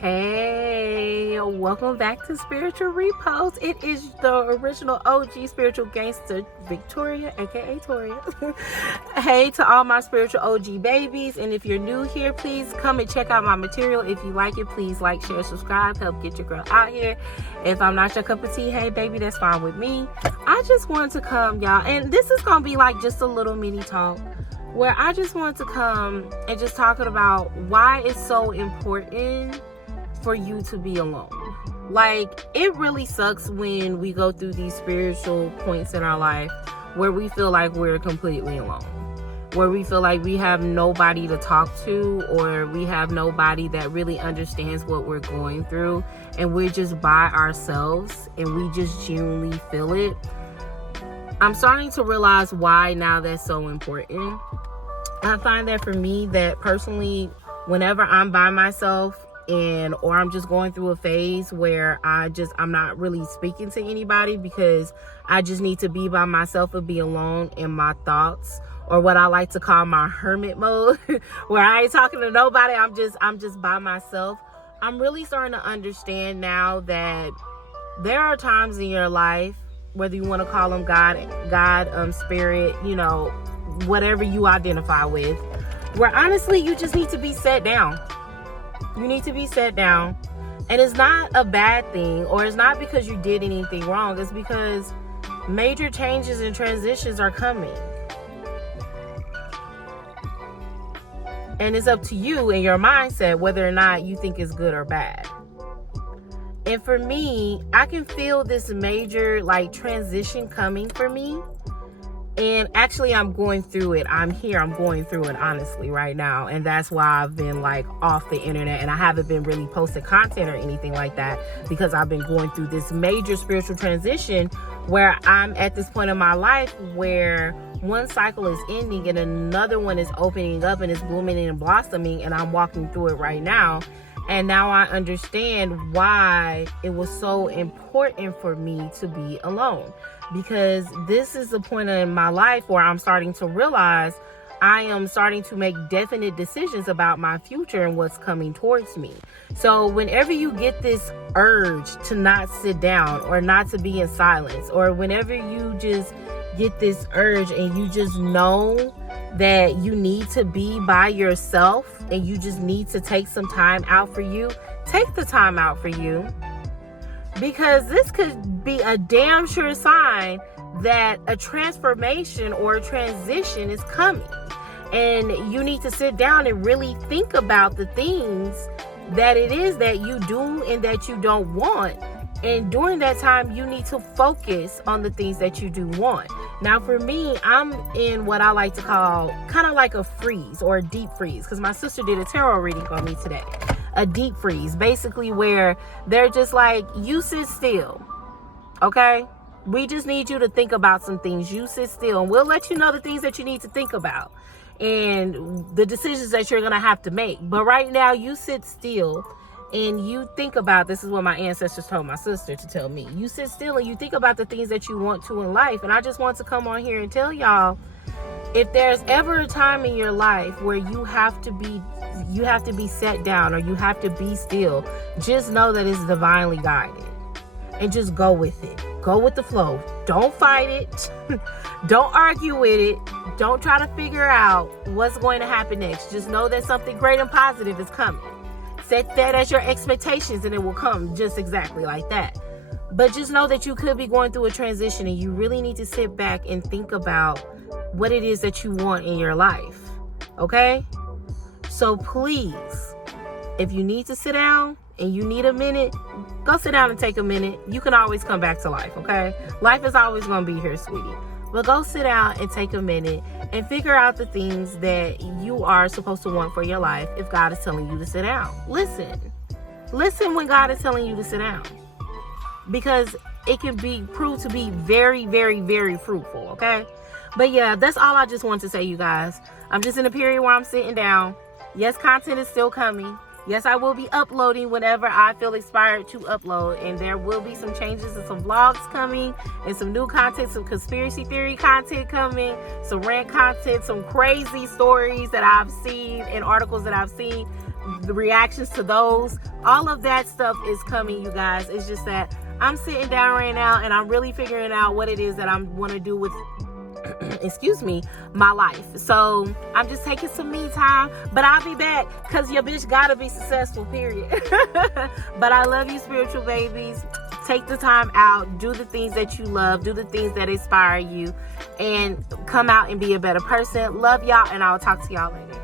Hey, welcome back to Spiritual Repose. It is the original OG spiritual gangster, Victoria, aka Toria. Hey to all my spiritual OG babies, and if you're new here, please come and check out my material. If you like it, please like, share, subscribe, help get your girl out here. If I'm not your cup of tea, hey baby, that's fine with me. I just wanted to come, y'all, and this is gonna be like just a little mini talk where I just want to come and just talking about why it's so important for you to be alone. Like, it really sucks when we go through these spiritual points in our life where we feel like we're completely alone, where we feel like we have nobody to talk to, or we have nobody that really understands what we're going through, and we're just by ourselves and we just genuinely feel it. I'm starting to realize why now that's so important. I find that for me, that personally, whenever I'm by myself or I'm just going through a phase where I'm not really speaking to anybody because I just need to be by myself and be alone in my thoughts, or what I like to call my hermit mode, where I ain't talking to nobody, I'm just by myself. I'm really starting to understand now that there are times in your life, whether you want to call them God, spirit, whatever you identify with, where honestly you just need to be set down. You need to be set down. And it's not a bad thing, or it's not because you did anything wrong. It's because major changes and transitions are coming. And it's up to you and your mindset whether or not you think it's good or bad. And for me, I can feel this major transition coming for me. And actually, I'm going through it. I'm going through it honestly right now. And that's why I've been off the internet, and I haven't been really posting content or anything like that, because I've been going through this major spiritual transition where I'm at this point in my life where one cycle is ending and another one is opening up and is blooming and blossoming, and I'm walking through it right now. And now I understand why it was so important for me to be alone. Because this is the point in my life where I'm starting to realize I am starting to make definite decisions about my future and what's coming towards me. So whenever you get this urge to not sit down or not to be in silence, or whenever you just get this urge and you just know that you need to be by yourself and you just need to take some time out for you, take the time out for you. Because this could be a damn sure sign that a transformation or a transition is coming. And you need to sit down and really think about the things that it is that you do and that you don't want. And during that time, you need to focus on the things that you do want. Now, for me, I'm in what I like to call kind of like a freeze or a deep freeze, because my sister did a tarot reading on me today. A deep freeze, basically, where they're just like, you sit still, okay? We just need you to think about some things. You sit still, and we'll let you know the things that you need to think about and the decisions that you're going to have to make. But right now, you sit still and you think about, this is what my ancestors told my sister to tell me. You sit still and you think about the things that you want to in life. And I just want to come on here and tell y'all, if there's ever a time in your life where you have to be set down or you have to be still, just know that it's divinely guided. And just go with it. Go with the flow. Don't fight it. Don't argue with it. Don't try to figure out what's going to happen next. Just know that something great and positive is coming. Set that as your expectations and it will come just exactly like that. But just know that you could be going through a transition, and you really need to sit back and think about what it is that you want in your life. Okay? So please, if you need to sit down and you need a minute, go sit down and take a minute. You can always come back to life, okay? Life is always going to be here, sweetie. But go sit down and take a minute and figure out the things that you are supposed to want for your life if God is telling you to sit down. Listen when God is telling you to sit down. Because it can prove to be very, very, very fruitful, okay? But yeah, that's all I just wanted to say, you guys. I'm just in a period where I'm sitting down. Yes, content is still coming. Yes, I will be uploading whenever I feel inspired to upload. And there will be some changes and some vlogs coming and some new content, some conspiracy theory content coming, some rant content, some crazy stories that I've seen and articles that I've seen the reactions to those, all of that stuff is coming, you guys. It's just that I'm sitting down right now and I'm really figuring out what it is that I want to do with excuse me, my life. So I'm just taking some me time, but I'll be back because your bitch gotta be successful, period. But I love you, spiritual babies. Take the time out, do the things that you love, do the things that inspire you, and come out and be a better person. Love y'all, and I'll talk to y'all later.